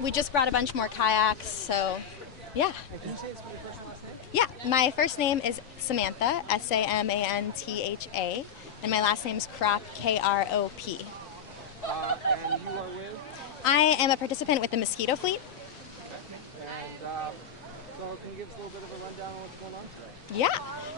We just brought a bunch more kayaks, so yeah. And can you say it's your first and last name? Yeah, my first name is Samantha, Samantha, and my last name is Krop, Krop. And you are with? I am a participant with the Mosquito Fleet. And so can you give us a little bit of a rundown on what's going on today? Yeah.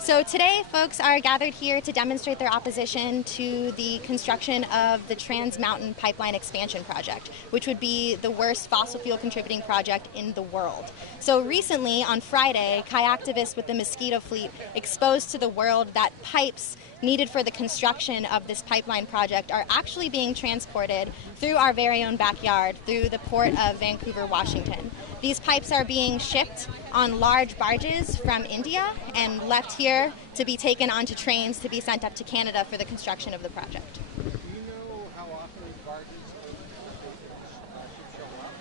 So today, folks are gathered here to demonstrate their opposition to the construction of the Trans Mountain Pipeline Expansion Project, which would be the worst fossil fuel contributing project in the world. So recently, on Friday, Kayaktivists with the Mosquito Fleet exposed to the world that pipes needed for the construction of this pipeline project are actually being transported through our very own backyard, through the port of Vancouver, Washington. These pipes are being shipped on large barges from India and left here to be taken onto trains to be sent up to Canada for the construction of the project. Do you know how often these barges show up?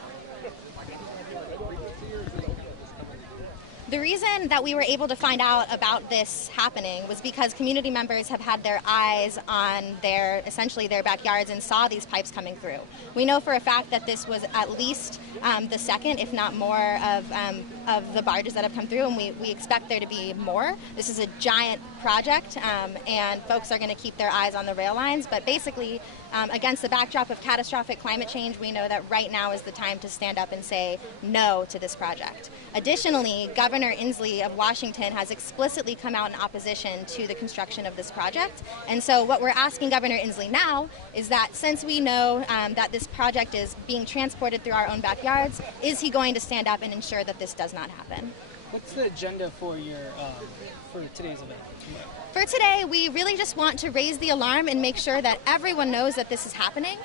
Frequency, or is it kind of just coming to do? The reason that we were able to find out about this happening was because community members have had their eyes on essentially their backyards and saw these pipes coming through. We know for a fact that this was at least the second, if not more, of the barges that have come through, and we expect there to be more. This is a giant project, and folks are going to keep their eyes on the rail lines, but basically, against the backdrop of catastrophic climate change, we know that right now is the time to stand up and say no to this project. Additionally, Governor Inslee of Washington has explicitly come out in opposition to the construction of this project. And so what we're asking Governor Inslee now is that since we know that this project is being transported through our own backyards, is he going to stand up and ensure that this does not happen? What's the agenda for for today's event? For today, we really just want to raise the alarm and make sure that everyone knows that this is happening.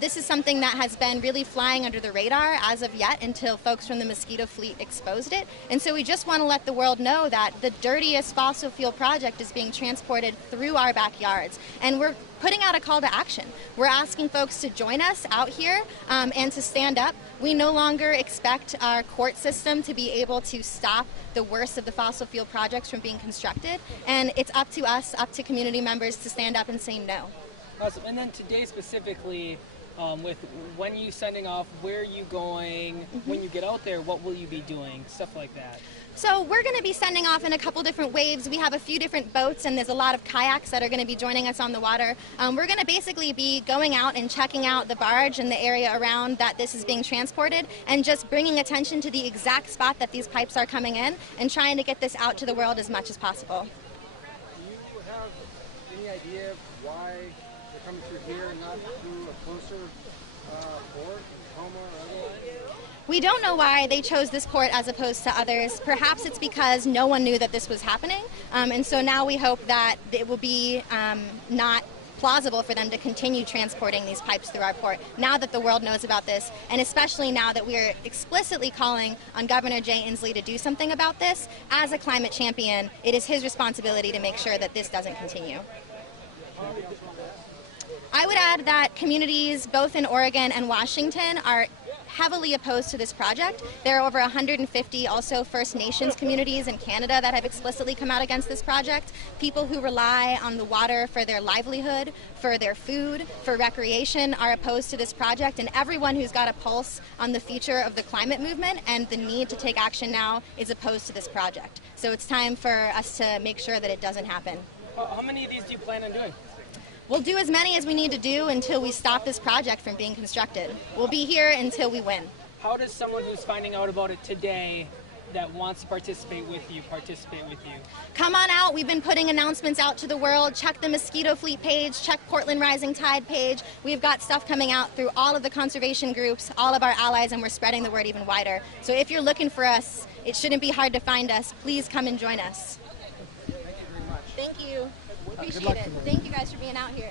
This is something that has been really flying under the radar as of yet until folks from the Mosquito Fleet exposed it. And so we just want to let the world know that the dirtiest fossil fuel project is being transported through our backyards. And we're putting out a call to action. We're asking folks to join us out here and to stand up. We no longer expect our court system to be able to stop the worst of the fossil fuel projects from being constructed, and it's up to us, up to community members to stand up and say no. Awesome. And then today specifically, with when you sending off, where are you going, when you get out there, what will you be doing, stuff like that? So we're going to be sending off in a couple different waves. We have a few different boats, and there's a lot of kayaks that are going to be joining us on the water. We're going to basically be going out and checking out the barge and the area around that this is being transported, and just bringing attention to the exact spot that these pipes are coming in, and trying to get this out to the world as much as possible. Do you have any idea of why they're coming through here and not through a closer port, Tacoma or otherwise? We don't know why they chose this port as opposed to others. Perhaps it's because no one knew that this was happening, and so now we hope that it will be not plausible for them to continue transporting these pipes through our port now that the world knows about this, and especially now that we are explicitly calling on Governor Jay Inslee to do something about this. As a climate champion, it is his responsibility to make sure that this doesn't continue. I would add that communities both in Oregon and Washington are heavily opposed to this project. There are over 150 also First Nations communities in Canada that have explicitly come out against this project. People who rely on the water for their livelihood, for their food, for recreation are opposed to this project, and everyone who's got a pulse on the future of the climate movement and the need to take action now is opposed to this project. So it's time for us to make sure that it doesn't happen. How many of these do you plan on doing? We'll do as many as we need to do until we stop this project from being constructed. We'll be here until we win. How does someone who's finding out about it today that wants to participate with you? Come on out. We've been putting announcements out to the world. Check the Mosquito Fleet page. Check Portland Rising Tide page. We've got stuff coming out through all of the conservation groups, all of our allies, and we're spreading the word even wider. So if you're looking for us, it shouldn't be hard to find us. Please come and join us. Thank you very much. Thank you. Appreciate it. Today. Thank you guys for being out here.